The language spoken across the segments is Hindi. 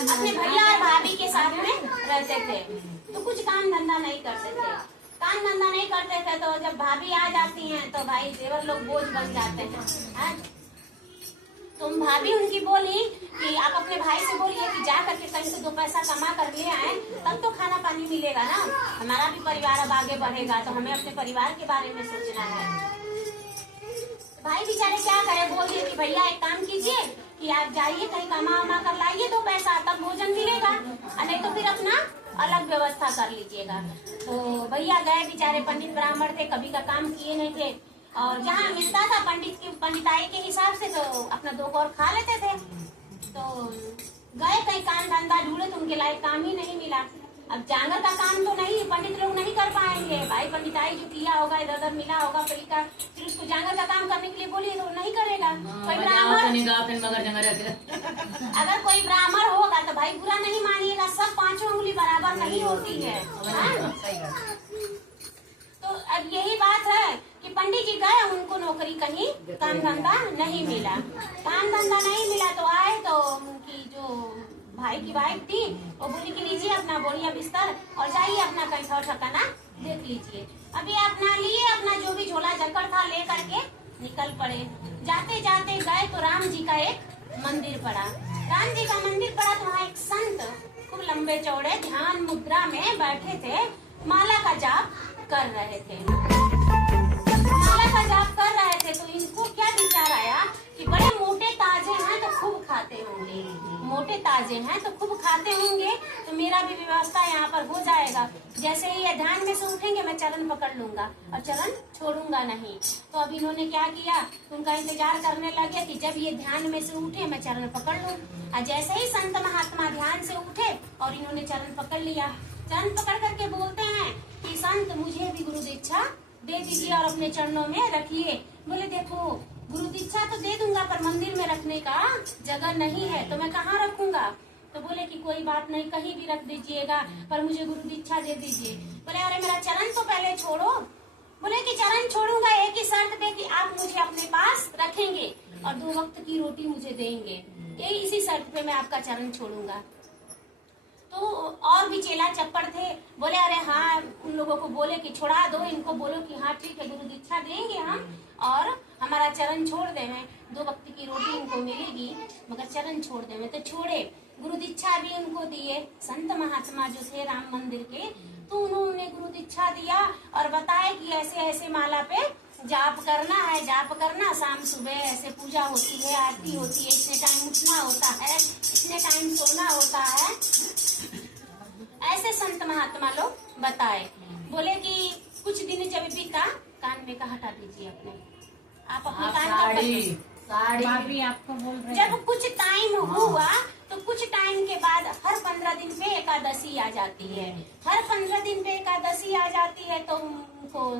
अपने भैया और भाभी के साथ में रहते थे, तो कुछ काम धंधा नहीं करते थे। काम धंधा नहीं करते थे तो जब भाभी आ जाती हैं तो भाई देवर लोग बोझ बन जाते हैं। तो भाभी उनकी बोली कि आप अपने भाई से बोलिए कि जा करके कहीं से 2 पैसा कमा कर ले आए, तब तो खाना पानी मिलेगा ना, हमारा भी परिवार अब आगे बढ़ेगा, तो हमें अपने परिवार के बारे में सोचना है। भाई बेचारे क्या करे, बोल दिए कि भैया एक काम कीजिए कि आप जाइए कहीं कमा वमा कर लाइए 2 पैसा, तब भोजन मिलेगा, नहीं तो फिर अपना अलग व्यवस्था कर लीजिएगा। तो भैया गए, बेचारे पंडित ब्राह्मण थे, कभी का काम किए नहीं थे, और जहाँ मिलता था पंडित की पंडिताई के हिसाब से तो अपना 2 कौर खा लेते थे। तो गए कहीं काम धंधा ढूंढे तो उनके लायक काम ही नहीं मिला। अब जांगर का काम तो नहीं पंडित लोग नहीं कर पाएंगे, भाई पंडिताई जो किया होगा इधर उधर मिला होगा पैसा, फिर उसको जांगर का काम करने के लिए बोलिए तो नहीं करेगा। कोई ब्राह्मण अगर कोई ब्राह्मण होगा तो भाई बुरा नहीं मानिएगा, सब 5 उंगली बराबर नहीं होती है। तो अब यही बात है कि पंडित जी गए, उनको नौकरी कहीं काम धंधा नहीं मिला, काम धंधा नहीं मिला तो आए, तो उनकी जो भाई की वाइफ थी वो बोली कि लीजिए अपना बोरिया बिस्तर और जाइए अपना कहीं और ठिकाना देख लीजिए। अभी अपना लिए अपना जो भी झोला जक्कड़ था ले करके निकल पड़े। जाते जाते गए तो राम जी का एक मंदिर पड़ा, राम जी का मंदिर पड़ा तो वहाँ एक संत खूब लंबे चौड़े ध्यान मुद्रा में बैठे थे, माला का जाप कर रहे थे, माला का जाप कर रहे थे। तो इनको क्या विचार आया कि बड़े मोटे ताजे हैं तो खूब खाते होंगे, मोटे ताजे हैं तो खूब खाते होंगे, तो मेरा भी व्यवस्था यहाँ पर हो जाएगा। जैसे ही ये ध्यान में से उठेंगे मैं चरण पकड़ लूंगा और चरण छोड़ूंगा नहीं। तो अब इन्होंने क्या किया, उनका इंतजार करने लगे कि जब ये ध्यान में से उठे मैं चरण पकड़ लूं। और जैसे ही संत महात्मा ध्यान से उठे और इन्होंने चरण पकड़ लिया, चरण पकड़ करके बोलते हैं कि संत मुझे भी गुरु दीक्षा दे दीजिए और अपने चरणों में रखिए। बोले देखो गुरु दीक्षा तो दे दूंगा पर मंदिर में रखने का जगह नहीं है, तो मैं कहाँ रखूंगा। तो बोले कि कोई बात नहीं, कहीं भी रख दीजिएगा पर मुझे गुरु दीक्षा दे दीजिए। बोले अरे मेरा चरण तो पहले छोड़ो। बोले कि चरण छोड़ूंगा एक ही शर्त पे कि आप मुझे अपने पास रखेंगे और 2 वक्त की रोटी मुझे देंगे, यही इसी शर्त पे मैं आपका चरण छोड़ूंगा। तो और भी चेला चप्पड़ थे, बोले अरे हाँ, उन लोगों को बोले कि छोड़ा दो, इनको बोलो कि हाँ ठीक है गुरु दीक्षा देंगे हम और हमारा चरण छोड़ देवे, 2 वक्त की रोटी इनको मिलेगी मगर चरण छोड़ देवे। तो छोड़े, गुरु दीक्षा भी उनको दिए। संत महात्मा जो थे राम मंदिर के, तो उन्होंने गुरु दीक्षा दिया और बताया कि ऐसे ऐसे माला पे जाप करना है, जाप करना, शाम सुबह ऐसे पूजा होती है, आरती होती है, इतने टाइम उठना होता है, इतने टाइम सोना होता है, ऐसे संत महात्मा लोग बताए। बोले कि कुछ दिन जब बीता, कान में का हटा दीजिए अपने, आप अपने कान साड़ी आपको बोल रहे जब कुछ टाइम हुआ तो कुछ टाइम के बाद हर 15 दिन पे एकादशी आ जाती है, हर 15 दिन पे एकादशी आ जाती है। तो उनको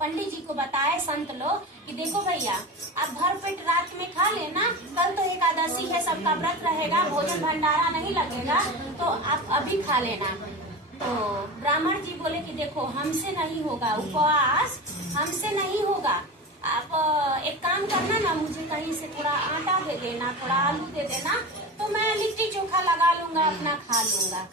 पंडित जी को बताए संत लोग कि देखो भैया आप भर पेट रात में खा लेना, कल तो एकादशी है, सबका व्रत रहेगा, भोजन भंडारा नहीं लगेगा, तो आप अभी खा लेना। तो ब्राह्मण जी बोले कि देखो हमसे नहीं होगा, उपवास हमसे नहीं होगा, आप एक काम करना ना, मुझे कहीं से थोड़ा आटा दे देना, थोड़ा आलू दे देना, तो मैं लिट्टी चोखा लगा लूंगा, अपना खा लूंगा।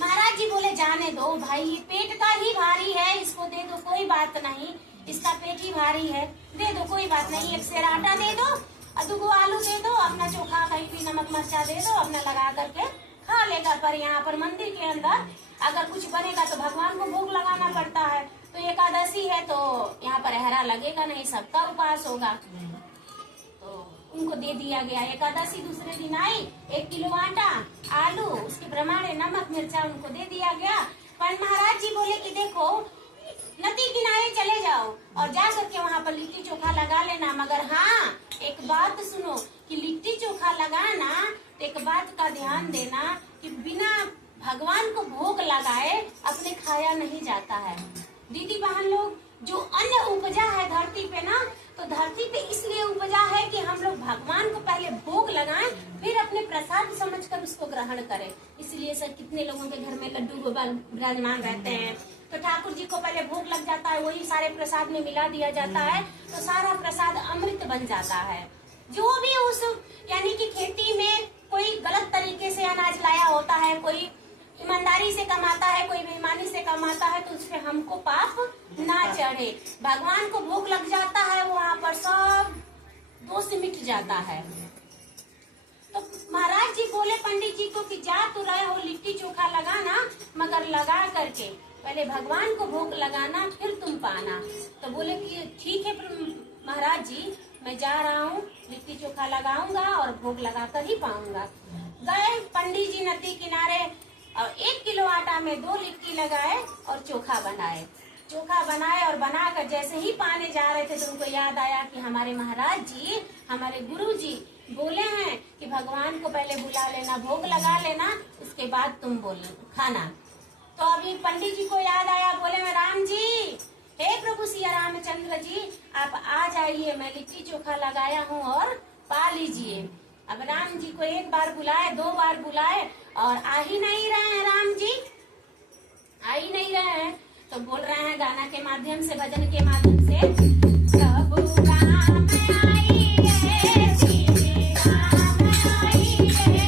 महाराज जी बोले जाने दो भाई, ये पेट का ही भारी है, इसको दे दो कोई बात नहीं, इसका पेट ही भारी है, दे दो कोई बात नहीं, 1 सेर आटा दे दो और 2 आलू दे दो, अपना चोखा कहीं भी नमक मिर्चा दे दो, अपना लगा करके खा लेगा। पर यहाँ पर मंदिर के अंदर अगर कुछ बनेगा तो भगवान को भोग लगाना पड़ता है, तो एकादशी है तो यहाँ पर अहरा लगेगा नहीं, सबका उपवास होगा। तो उनको दे दिया गया। एकादशी दूसरे दिन आई, 1 किलो आटा, आलू, उसके प्रमाण नमक मिर्चा उनको दे दिया गया। पर महाराज जी बोले कि देखो नदी किनारे चले जाओ और जा करके वहाँ पर लिट्टी चोखा लगा लेना, मगर हाँ एक बात सुनो कि लिट्टी चोखा लगाना तो एक बात का ध्यान देना कि बिना भगवान को भोग लगाए अपने खाया नहीं जाता है। दीदी बहन लोग, जो अन्न उपजा है धरती पे ना, तो धरती पे इसलिए उपजा है कि हम लोग भगवान को पहले भोग लगाएं, फिर अपने प्रसाद समझकर उसको ग्रहण करें। इसलिए सर कितने लोगों के घर में लड्डू गोपाल विराजमान रहते हैं, तो ठाकुर जी को पहले भोग लग जाता है, वही सारे प्रसाद में मिला दिया जाता है, तो सारा प्रसाद अमृत बन जाता है। जो भी उस यानी कि खेती में कोई गलत तरीके कोई ईमानदारी से कमाता है, कोई बेईमानी से कमाता है, तो उसपे हमको पाप ना चढ़े। भगवान को भूख लग जाता है, वहाँ पर सब दोष मिट जाता है। तो महाराज जी बोले पंडित जी को कि जा तू रहे हो लिट्टी चोखा लगाना, मगर लगा करके पहले भगवान को भोग लगाना, फिर तुम पाना। तो बोले कि ठीक है महाराज जी, मैं जा रहा हूँ, लिट्टी चोखा लगाऊंगा और भोग लगा कर ही पाऊंगा। गए पंडित जी नदी किनारे और 1 किलो आटा में 2 लिट्टी लगाए और चोखा बनाए। चोखा बनाए और बनाकर जैसे ही पाने जा रहे थे तो उनको याद आया कि हमारे महाराज जी, हमारे गुरु जी बोले हैं कि भगवान को पहले बुला लेना, भोग लगा लेना, उसके बाद तुम बोल खाना। तो अभी पंडित जी को याद आया, बोले मैं राम जी, हे प्रभु सिया रामचंद्र जी, आप आ जाइए, मैं लिट्टी चोखा लगाया हूँ और पा लीजिए। अब राम जी को 1 बार बुलाए, 2 बार बुलाए और आ ही नहीं रहे हैं राम जी, आ ही नहीं रहे हैं। तो बोल रहे हैं गाना के माध्यम से, भजन के माध्यम से, प्रभु राम आई रे, श्री राम आई रे,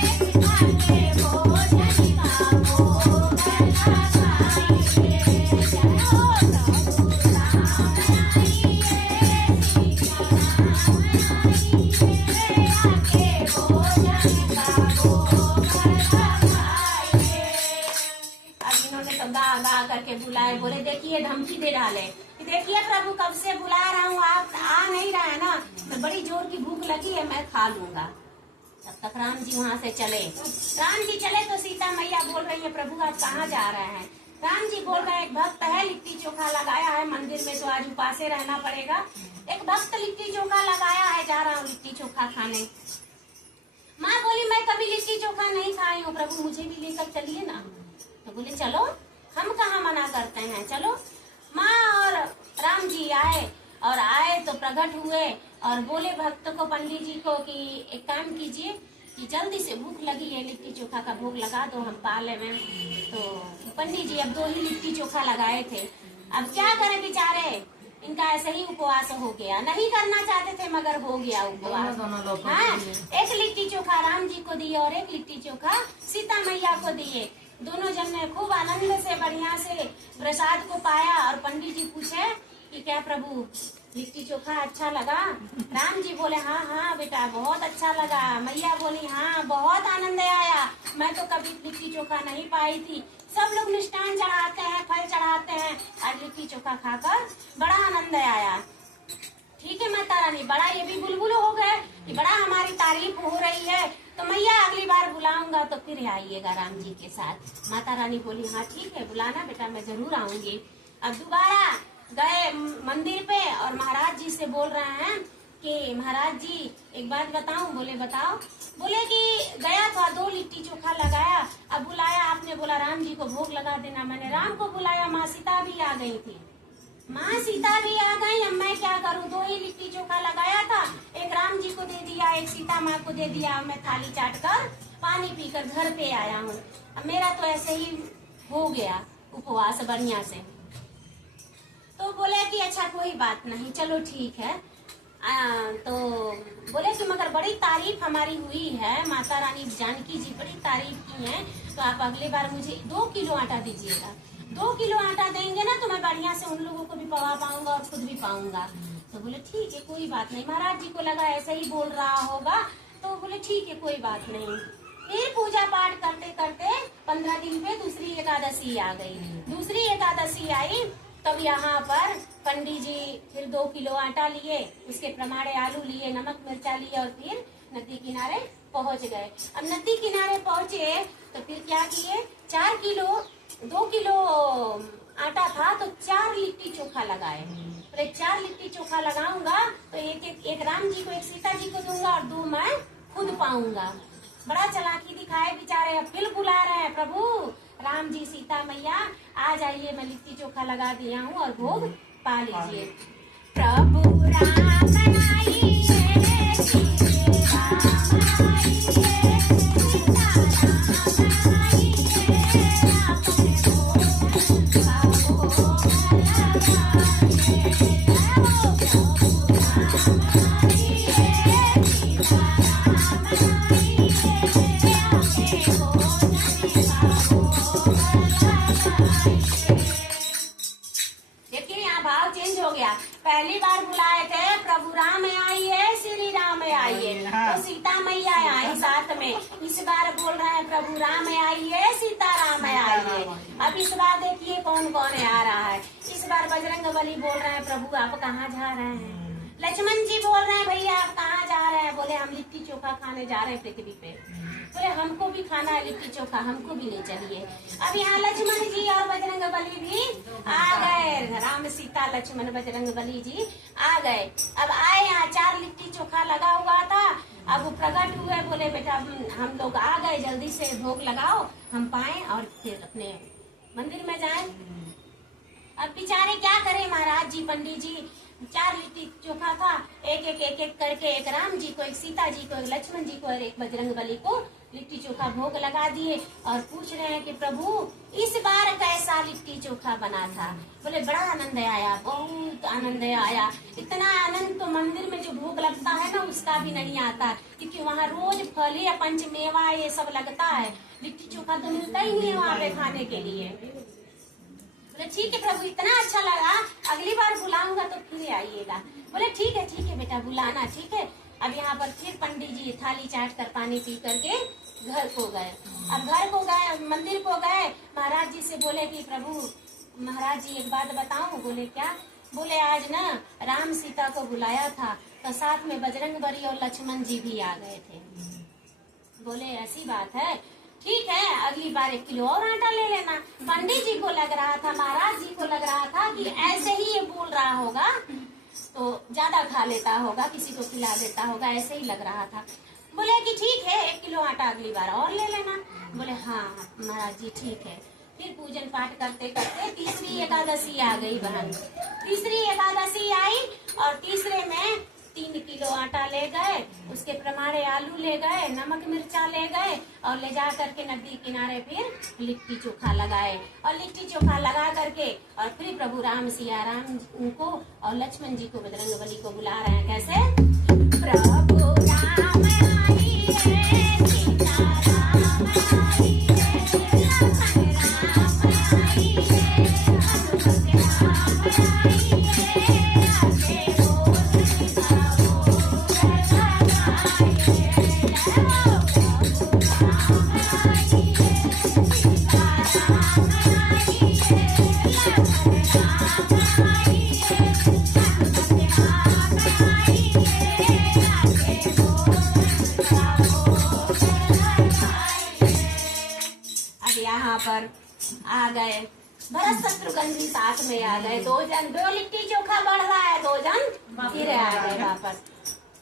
आगे भोजन का भोग लगाई रे, जय हो प्रभु राम आई रे, श्री राम आई रे, आगे भोजन का भोग लगाई रे। अब इन्होंने तो गा गा करके बुलाए, बोले देखिए धमकी दे डाले कि देखिए प्रभु कब से बुला रहा हूँ, आप आ नहीं रहा है ना, तो बड़ी जोर की भूख लगी है, मैं खा लूंगा। तब तक राम जी वहाँ से चले। राम जी चले तो सीता मैया बोल रही है प्रभु आप कहाँ जा रहे हैं। राम जी बोल रहे हैं एक भक्त है, लिट्टी चोखा लगाया है मंदिर में, तो आज उपासे रहना पड़ेगा। एक भक्त लिट्टी चोखा लगाया है, जा रहा हूँ लिट्टी चोखा खाने। माँ बोली मैं कभी लिट्टी चोखा नहीं खाई हूँ, प्रभु मुझे भी लेकर चलिए ना। तो बोले चलो, हम कहाँ मना करते हैं, चलो। माँ और राम जी आए और आए तो प्रकट हुए और बोले भक्त को, पंडित जी को कि एक काम कीजिए कि जल्दी से भूख लगी है, लिट्टी चोखा का भोग लगा दो, हम पाले में। तो पंडित जी अब 2 ही लिट्टी चोखा लगाए थे, अब क्या करें बेचारे, इनका ऐसे ही उपवास हो गया। नहीं करना चाहते थे मगर हो गया उपवास। हाँ, 1 लिट्टी चोखा राम जी को दिए और 1 लिट्टी चोखा सीता मैया को दिए। दोनों जन ने खूब आनंद से बढ़िया से प्रसाद को पाया। और पंडित जी पूछे कि क्या प्रभु लिट्टी चोखा अच्छा लगा? राम जी बोले हाँ हाँ बेटा बहुत अच्छा लगा। मैया बोली हाँ बहुत आनंद आया, मैं तो कभी लिट्टी चोखा नहीं पाई थी। सब लोग मिष्ठान चढ़ाते हैं, फल चढ़ाते हैं, आज लिट्टी चोखा खाकर बड़ा आनंद आया। ठीक है माता रानी, बड़ा ये भी बुलबुल हो गए कि बड़ा हमारी तारीफ हो रही है, तो मैया अगली बार बुलाऊंगा तो फिर आइएगा राम जी के साथ। माता रानी बोली हाँ ठीक है बुलाना बेटा, मैं जरूर आऊंगी। अब दोबारा गए मंदिर पे और महाराज जी से बोल रहे हैं कि महाराज जी एक बात बताऊं? बोले बताओ। बोले कि गया था 2 लिट्टी चोखा लगाया, अब बुलाया आपने, बोला राम जी को भोग लगा देना। मैंने राम को बुलाया, माँ सीता भी आ गई थी, माँ सीता भी आ गई, अब मैं क्या करूँ? 2 ही लिट्टी चोखा लगाया था, एक राम जी को दे दिया, एक सीता माँ को दे दिया। मैं थाली चाट कर पानी पीकर घर पे आया हूँ। अब मेरा तो ऐसे ही हो गया उपवास बढ़िया से। तो बोले कि अच्छा कोई बात नहीं, चलो ठीक है। तो बोले कि मगर बड़ी तारीफ हमारी हुई है, माता रानी जानकी जी बड़ी तारीफ की है, तो आप अगली बार मुझे 2 किलो आटा दीजिएगा। 2 किलो आटा देंगे ना तो मैं बढ़िया से उन लोगों को भी पवा पाऊंगा और खुद भी पाऊंगा। तो बोले ठीक है कोई बात नहीं। महाराज जी को लगा ऐसे ही बोल रहा होगा, तो बोले ठीक है कोई बात नहीं। फिर पूजा पाठ करते करते 15 दिन पे दूसरी एकादशी आ गई। दूसरी एकादशी आई तब यहाँ पर पंडित जी फिर 2 किलो आटा लिए, उसके प्रमाणे आलू लिए, नमक मिर्चा लिए और फिर नदी किनारे पहुँच गए। अब नदी किनारे पहुँचे तो फिर क्या किए, 4 किलो 2 किलो आटा था तो 4 लिट्टी चोखा लगाए। तो 4 लिट्टी चोखा लगाऊंगा तो एक राम जी को, एक सीता जी को दूंगा और 2 मैं खुद पाऊंगा। बड़ा चालाकी दिखाए बेचारे। अब फिर बुला रहे हैं प्रभु राम जी सीता मैया आ जाइए, मैं लिट्टी चोखा लगा दिया हूँ और भोग पा लीजिए। प्रभु राम आई रे, सीते राम आई रे, सीता राम आई रे, अपने भोजन का भोग लगाए रे। प्रभु राम आई रे, सीता राम आई रे, अपने भोजन का सीता मैया आई साथ में। इस बार बोल रहे हैं प्रभु राम आइए, सीता राम आइए। अब इस बार देखिए कौन कौन आ रहा है। इस बार बजरंग बली बोल रहे हैं प्रभु आप कहाँ जा रहे हैं। लक्ष्मण जी बोल रहे हैं भैया आप कहाँ जा रहे हैं। बोले हम लिट्टी चोखा खाने जा रहे हैं पृथ्वी पे। बोले हमको भी खाना है लिट्टी चोखा, हमको भी ले चलिए। अब यहाँ लक्ष्मण जी और बजरंग बली भी आ गए। राम सीता लक्ष्मण बजरंग बली जी आ गए। अब आए यहाँ 4 लिट्टी चोखा लगा हुआ था। अब वो प्रकट हुए, बोले बेटा हम लोग आ गए, जल्दी से भोग लगाओ हम पाए और फिर अपने मंदिर में जाए। अब बेचारे क्या करे महाराज जी, पंडित जी 4 लिट्टी चोखा था, एक एक करके एक राम जी को, एक सीता जी को, एक लक्ष्मण जी को और एक बजरंग बली को लिट्टी चोखा भोग लगा दिए। और पूछ रहे हैं कि प्रभु इस बार कैसा लिट्टी चोखा बना था। बोले बड़ा आनंद आया, बहुत आनंद आया। इतना आनंद तो मंदिर में जो भोग लगता है ना उसका भी नहीं आता, क्योंकि वहाँ रोज फल या पंचमेवा ये सब लगता है। लिट्टी चोखा तो मिलता ही नहीं है वहाँ पे खाने के लिए। बोले ठीक है प्रभु इतना अच्छा लगा, अगली बार बुलाऊंगा तो फिर आइएगा। बोले ठीक है बेटा बुलाना, ठीक है। अब यहाँ पर फिर पंडित जी थाली चाट कर पानी पी करके घर को गए। अब घर को गए, मंदिर को गए, महाराज जी से बोले कि प्रभु महाराज जी एक बात बताऊं। बोले क्या। बोले आज ना राम सीता को बुलाया था तो साथ में बजरंग बली और लक्ष्मण जी भी आ गए थे। बोले ऐसी बात है, ठीक है अगली बार 1 किलो और आटा ले लेना। पंडित जी को लग रहा था, महाराज जी को लग रहा था कि ऐसे ही ये बोल रहा होगा तो ज्यादा खा लेता होगा, किसी को खिला देता होगा, ऐसे ही लग रहा था। बोले कि ठीक है 1 किलो आटा अगली बार और ले लेना। बोले हाँ महाराज जी ठीक है। फिर पूजन पाठ करते करते तीसरी एकादशी आ गई बहन। तीसरी एकादशी आई और तीसरे में 3 किलो आटा ले गए, उसके प्रमाणे आलू ले गए, नमक मिर्चा ले गए और ले जा करके नदी किनारे फिर लिट्टी चोखा लगाए। और लिट्टी चोखा लगा करके और फिर प्रभु राम सिया राम को और लक्ष्मण जी को बजरंग बली को बुला रहे हैं। कैसे प्रभु राम आइए, सीता राम आइए, लक्ष्मण राम आइए, हनुमत राम पर आ गए। भरत शत्रुघ्न जी साथ में आ गए। 2 जन, 2 लिट्टी चोखा बढ़ रहा है, 2 जन फिर आ गए वापस।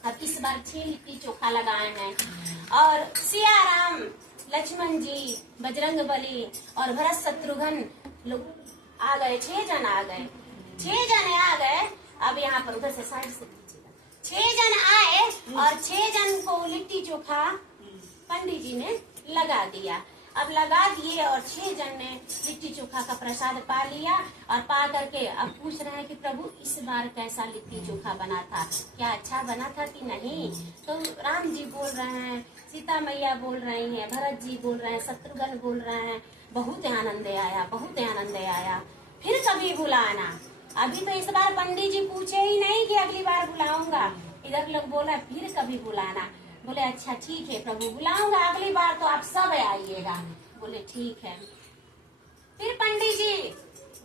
अब इस बार 6 लिट्टी चोखा लगाए हैं और सिया राम लक्ष्मण जी बजरंग बली और भरत शत्रुघ्न लोग आ गए। 6 जन आ गए, 6 जन आ गए। अब यहाँ पर उधर से साइड से 6 जन आए और 6 जन को लिट्टी चोखा पंडित जी ने लगा दिया। अब लगा दिए और 6 जन ने लिट्टी चोखा का प्रसाद पा लिया और पा करके अब पूछ रहे हैं कि प्रभु इस बार कैसा लिट्टी चोखा बना था, क्या अच्छा बना था कि नहीं। तो राम जी बोल रहे हैं, सीता मैया बोल रही हैं, भरत जी बोल रहे हैं, शत्रुघ्न बोल रहे हैं बहुत आनंद आया, बहुत आनंद आया, फिर कभी बुलाना। अभी तो इस बार पंडित जी पूछे ही नहीं कि अगली बार बुलाऊंगा, इधर लोग बोल रहे फिर कभी बुलाना। बोले अच्छा ठीक है प्रभु बुलाऊंगा, अगली बार तो आप सब आइएगा। बोले ठीक है। फिर पंडित जी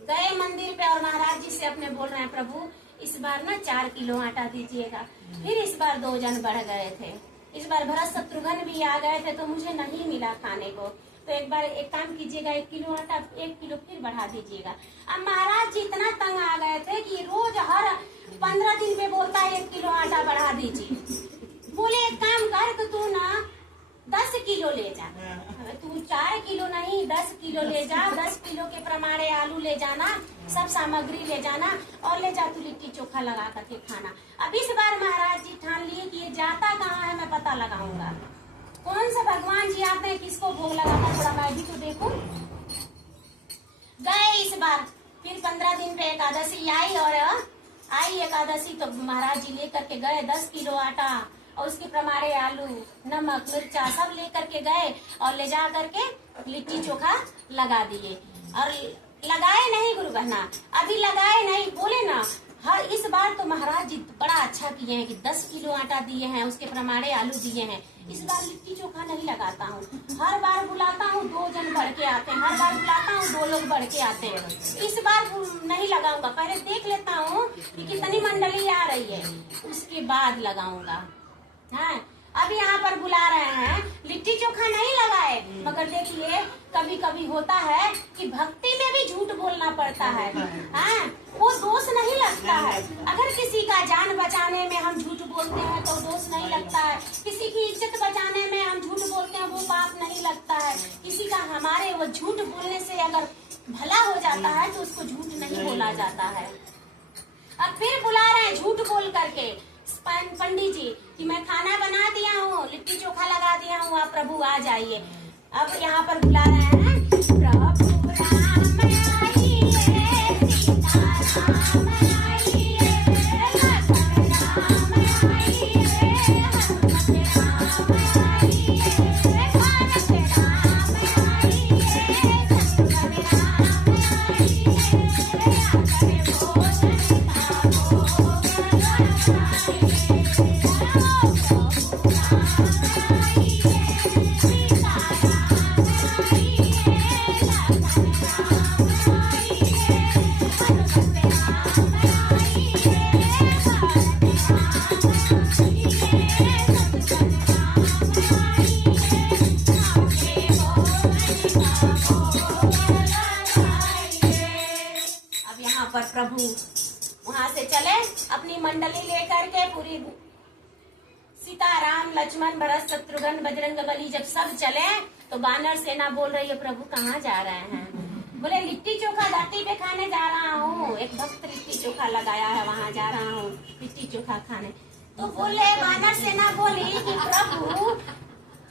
गए मंदिर पे और महाराज जी से अपने बोल रहे हैं प्रभु इस बार ना 4 किलो आटा दीजिएगा। फिर इस बार 2 जन बढ़ गए थे। इस बार भरत शत्रुघ्न भी आ गए थे तो मुझे नहीं मिला खाने को। तो एक बार एक काम कीजिएगा 1 किलो आटा 1 किलो फिर बढ़ा दीजिएगा। अब महाराज जी इतना तंग आ गए थे कि रोज हर 15 दिन पे बोलता है 1 किलो आटा बढ़ा दीजिए। बोले एक काम कर तो तू ना 10 किलो ले जा, तू 4 किलो नहीं 10 किलो ले जा। 10 किलो के प्रमाणे आलू ले जाना, सब सामग्री ले जाना और ले जा तू लिट्टी चोखा लगा करके खाना। अब इस बार महाराज जी ठान लिए कि ये जाता कहाँ है मैं पता लगाऊंगा। कौन से भगवान जी आते हैं, किसको भोग लगाता, थोड़ा मैं भी तो देखूं। गए इस बार फिर 15 दिन पे एकादशी आई और आई एकादशी तो महाराज जी लेकर के गए 10 किलो आटा और उसके प्रमाणे आलू नमक मिर्चा सब लेकर के गए और ले जा करके लिट्टी चोखा लगा दिए। और लगाए नहीं गुरु बहना, अभी लगाए नहीं, बोले ना हर इस बार तो महाराज जी बड़ा अच्छा किए हैं कि 10 किलो आटा दिए हैं, उसके प्रमाणे आलू दिए हैं। इस बार लिट्टी चोखा नहीं लगाता हूँ। हर बार बुलाता हूँ 2 जन बढ़ के आते हैं, हर बार बुलाता हूँ 2 लोग बढ़ के आते हैं। इस बार नहीं लगाऊंगा, पहले देख लेता हूँ कि कितनी मंडली आ रही है, उसके बाद लगाऊंगा। हाँ, अब यहाँ पर बुला रहे हैं, लिट्टी चोखा नहीं लगाए, मगर देखिए कभी कभी होता है कि भक्ति में भी झूठ बोलना पड़ता है। हाँ, वो दोष नहीं लगता है। अगर किसी का जान बचाने में हम झूठ बोलते हैं तो दोष नहीं लगता है, किसी की इज्जत बचाने में हम झूठ बोलते हैं वो पाप नहीं लगता है, किसी का हमारे वो झूठ बोलने से अगर भला हो जाता है तो उसको झूठ नहीं बोला जाता है। अब फिर बुला रहे हैं झूठ बोल करके पंडित जी कि मैं खाना बना दिया हूँ, लिट्टी चोखा लगा दिया हूँ, आप प्रभु आ जाइए। अब यहाँ पर बुला रहे हैं प्रभु राम आइए, सीता राम आइए, लक्ष्मण राम आइए, हनुमत राम आइए, भारत राम आइए, शंकर राम आइए, आकर भोजन का भोग पर प्रभु वहां से चले अपनी मंडली लेकर के, पूरी सीता राम लक्ष्मण भरत शत्रुघ्न बजरंगबली जब सब चले तो वानर सेना बोल रही है प्रभु कहाँ जा रहे हैं? बोले लिट्टी चोखा धरती पे खाने जा रहा हूँ, एक भक्त लिट्टी चोखा लगाया है वहाँ जा रहा हूँ लिट्टी चोखा खाने। तो बोले वानर सेना बोली कि प्रभु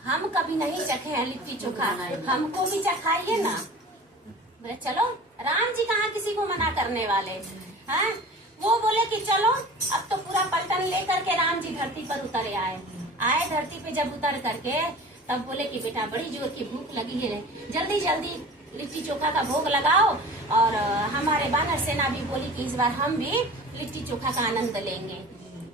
हम कभी नहीं चखे हैं लिट्टी चोखा, हमको भी चखाइए ना। बोले चलो, राम जी कहाँ किसी को मना करने वाले हैं। वो बोले कि चलो, अब तो पूरा पलटन लेकर के राम जी धरती पर उतरे आए धरती पे जब उतर करके तब बोले कि बेटा बड़ी जोर की भूख लगी है, जल्दी जल्दी लिट्टी चोखा का भोग लगाओ। और हमारे वानर सेना भी बोली कि इस बार हम भी लिट्टी चोखा का आनंद लेंगे।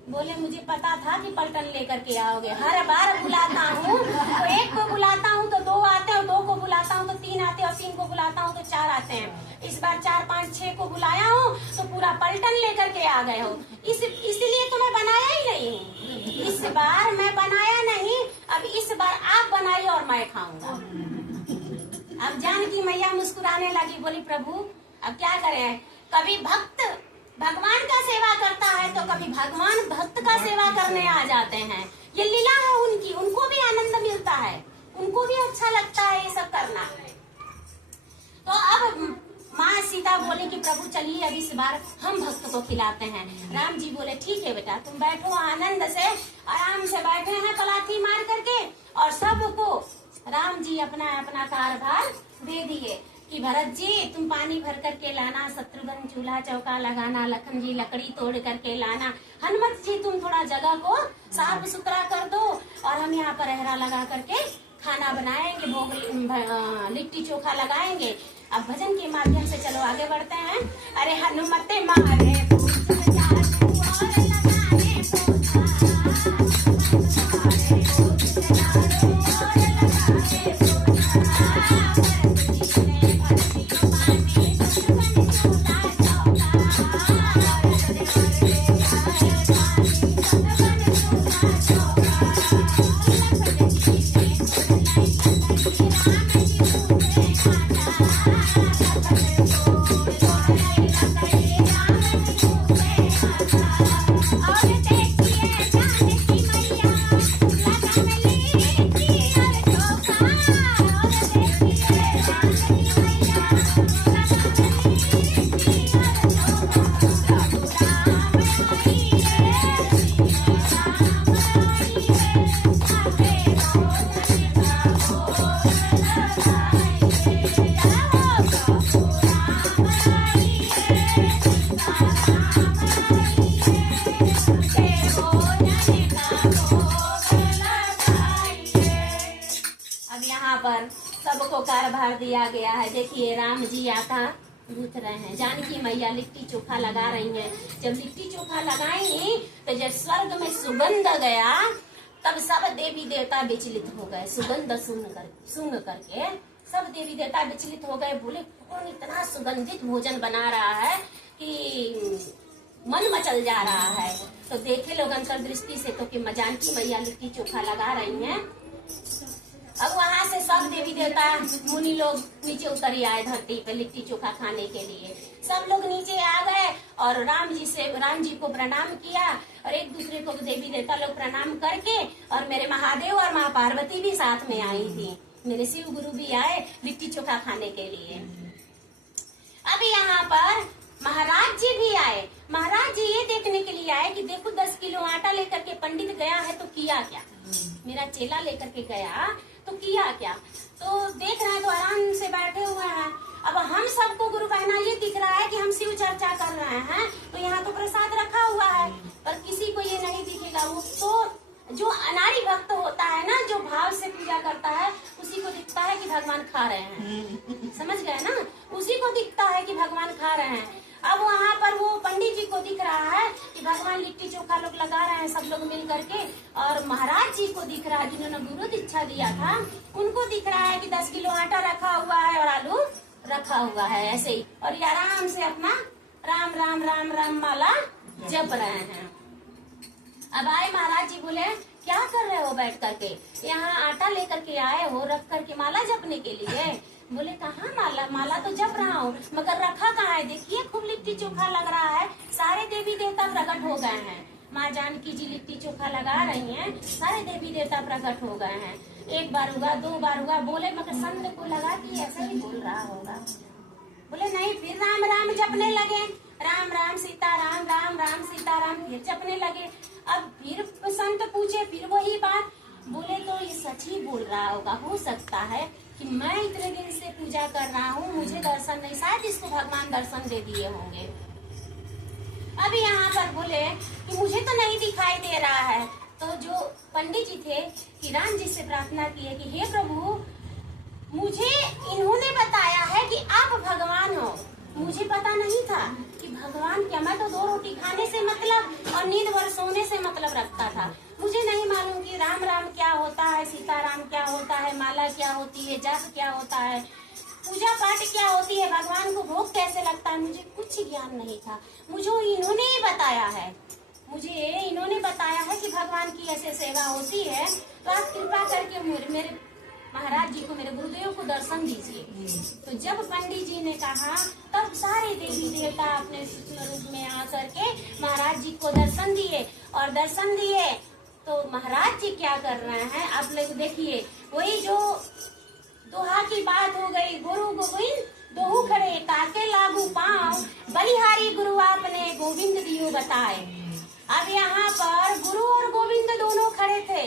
बोले मुझे पता था कि पलटन लेकर के आओगे, हर बार बुलाता हूँ तो 1 को बुलाता हूँ तो 2 आते हैं, 2 को बुलाता हूँ तो 3 आते हैं, और 3 को बुलाता हूँ तो 4 आते हैं। इस बार 4, 5, 6 को बुलाया हूँ तो पूरा पलटन लेकर के आ गए हो, इसलिए तो मैं बनाया ही नहीं। इस बार मैं बनाया नहीं, अब इस बार आप बनाइए और मैं खाऊंगा। अब जानकी मैया मुस्कुराने लगी, बोली प्रभु अब क्या करें, कभी भक्त भगवान का सेवा करता है तो कभी भगवान भक्त का सेवा करने आ जाते हैं। ये लीला है उनकी, उनको भी आनंद मिलता है, उनको भी अच्छा लगता है ये सब करना। तो अब माँ सीता बोले कि प्रभु चलिए अब इस बार हम भक्त को खिलाते हैं। राम जी बोले ठीक है बेटा तुम बैठो, आनंद से आराम से बैठे हैं पलाथी मार करके, और सबको राम जी अपना अपना कारभार दे दिए कि भरत जी तुम पानी भर करके लाना, शत्रुघ्न चूल्हा चौका लगाना, लखन जी लकड़ी तोड़ करके लाना, हनुमत जी तुम थोड़ा जगह को साफ सुथरा कर दो, और हम यहाँ पर रहरा लगा करके खाना बनाएंगे, भोग लिट्टी चोखा लगाएंगे। अब भजन के माध्यम से चलो आगे बढ़ते हैं। अरे हनुमत मारे सबको कारभार दिया गया है। देखिए राम जी आता गूंथ रहे हैं, जानकी मैया लिट्टी चोखा लगा रही हैं। जब लिट्टी चोखा लगाएंगी तो जब स्वर्ग में सुगंध गया तब सब देवी देवता विचलित हो गए। सुगंध सुन करके सब देवी देवता विचलित हो गए। बोले कौन इतना सुगंधित भोजन बना रहा है कि मन मचल जा रहा है। तो देखे लोग अंतर्दृष्टि से तो कि जानकी मैया लिट्टी चोखा लगा रही हैं। अब वहां से सब देवी देवता मुनि लोग नीचे उतर आए धरती पे लिट्टी चोखा खाने के लिए। सब लोग नीचे आ गए और राम जी को प्रणाम किया और एक दूसरे को देवी देवता लोग प्रणाम करके, और मेरे महादेव और माँ पार्वती भी साथ में आई थी। मेरे शिव गुरु भी आए लिट्टी चोखा खाने के लिए। अब यहाँ पर महाराज जी भी आए। महाराज जी ये देखने के लिए आए कि देखो 10 किलो आटा लेकर के पंडित गया है तो किया क्या, मेरा चेला लेकर के गया तो किया क्या। तो देख रहे हैं तो आराम से बैठे हुए हैं। अब हम सबको गुरु बहना ये दिख रहा है कि हम शिव चर्चा कर रहे हैं, तो यहाँ तो प्रसाद रखा हुआ है, पर किसी को ये नहीं दिखेगा। वो तो जो अनाड़ी भक्त होता है ना, जो भाव से पूजा करता है, उसी को दिखता है कि भगवान खा रहे हैं। समझ गए ना, उसी को दिखता है कि भगवान खा रहे हैं। अब वहाँ पर वो पंडित जी को दिख रहा है कि भगवान लिट्टी चोखा लोग लगा रहे हैं सब लोग मिल करके, और महाराज जी को दिख रहा है जिन्होंने गुरु दीक्षा दिया था, उनको दिख रहा है कि 10 किलो आटा रखा हुआ है और आलू रखा हुआ है ऐसे ही, और ये आराम से अपना राम राम राम राम माला जप रहे हैं। अब आए महाराज जी, बोले क्या कर रहे हो बैठ करके, यहाँ आटा लेकर के आए हो रख करके माला जपने के लिए। बोले कहाँ माला तो जप रहा हूँ, मगर रखा कहाँ है। देखिए खूब लिट्टी चोखा लग रहा है, सारे देवी देवता प्रकट हो गए हैं। माँ जानकी जी लिट्टी चोखा लगा रही हैं, सारे देवी देवता प्रकट हो गए हैं। एक बार हुआ, 2 बार हुआ, बोले मगर संत को लगा कि ऐसा ही बोल रहा होगा। बोले नहीं, फिर राम राम जपने लगे, राम राम सीताराम राम राम सीताराम, फिर जपने लगे। अब फिर संत पूछे, फिर वही बात। बोले तो ये सच ही बोल रहा होगा, हो सकता है कि मैं इतने दिन से पूजा कर रहा हूँ, मुझे दर्शन नहीं, शायद इसको भगवान दर्शन दे दिए होंगे। अब यहाँ पर बोले कि मुझे तो नहीं दिखाई दे रहा है। तो जो पंडित जी थे कि राम जी से प्रार्थना की है कि हे प्रभु, मुझे इन्होंने बताया है कि आप भगवान हो, मुझे पता नहीं था कि भगवान क्या। मैं तो 2 रोटी खाने से मतलब और नींद भर सोने से मतलब रखता था। मुझे नहीं मालूम कि राम राम क्या होता है, सीताराम क्या होता है, माला क्या होती है, जाप क्या होता है, पूजा पाठ क्या होती है, भगवान को भोग कैसे लगता है, मुझे कुछ ज्ञान नहीं था। मुझे इन्होंने ही बताया है, मुझे इन्होंने बताया है कि भगवान की ऐसे सेवा होती है। तो आप कृपा करके मेरे महाराज जी को, मेरे गुरुदेव को दर्शन दीजिए। तो जब पंडित जी ने कहा, तब सारे देवी देवता अपने सूक्ष्म रूप में आकर के महाराज जी को दर्शन दिए। और दर्शन दिए तो महाराज जी क्या कर रहे हैं आप लोग देखिए। वही जो दोहा की बात हो गई, गुरु गोविंद दोहू खड़े, ताके लागू पाँव, बलिहारी गुरु आपने गोविंद दियो बताए। अब यहाँ पर गुरु और गोविंद दोनों खड़े थे।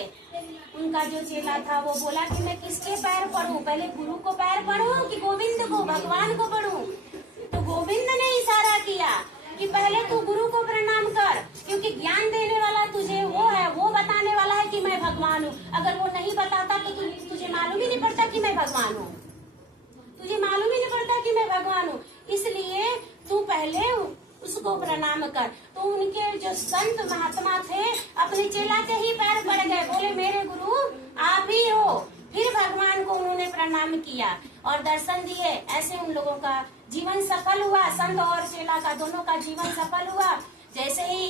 उनका जो चेला था वो बोला कि मैं किसके पैर पढ़ूं, पहले गुरु को पैर पढ़ूं कि गोविंद को, भगवान को पढ़ूं। तो गोविंद ने इशारा किया कि पहले तू गुरु को प्रणाम कर, क्योंकि ज्ञान देने वाला तुझे वो है, वो बताने वाला है कि मैं भगवान हूँ। अगर वो नहीं बताता तो तुझे मालूम ही नहीं पड़ता कि मैं भगवान हूँ, तुझे मालूम ही नहीं पड़ता कि मैं भगवान हूँ। इसलिए तू पहले उसको प्रणाम कर। तो उनके जो संत महात्मा थे अपने चेला के ही पैर पड़ गए, बोले मेरे गुरु आप ही हो। फिर भगवान को उन्होंने प्रणाम किया और दर्शन दिए। ऐसे उन लोगों का जीवन सफल हुआ, संत और चेला का दोनों का जीवन सफल हुआ। जैसे ही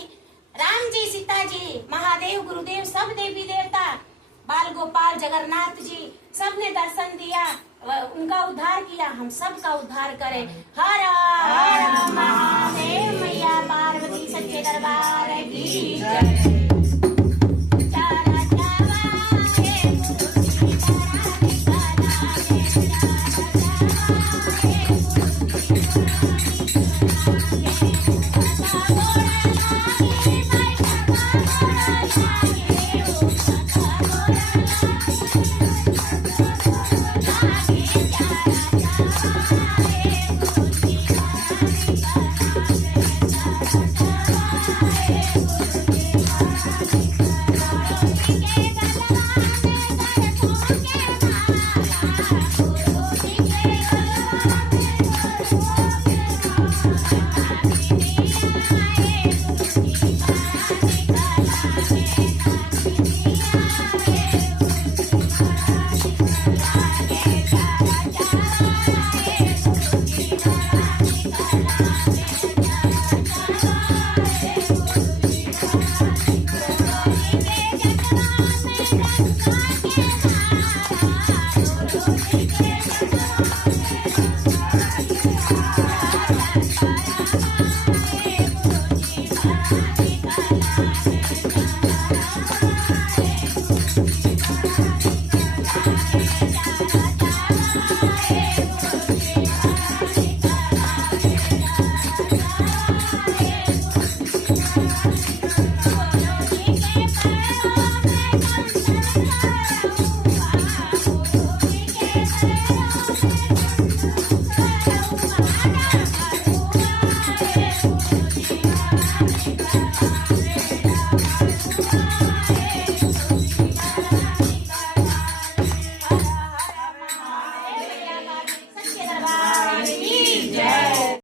राम जी, सीता जी, महादेव, गुरुदेव, सब देवी देवता, बाल गोपाल, जगन्नाथ जी, सब ने दर्शन दिया, उनका उद्धार किया। हम सब का उद्धार करें। हर हर महादेव, मैया पार्वती सच्चे दरबार की जय।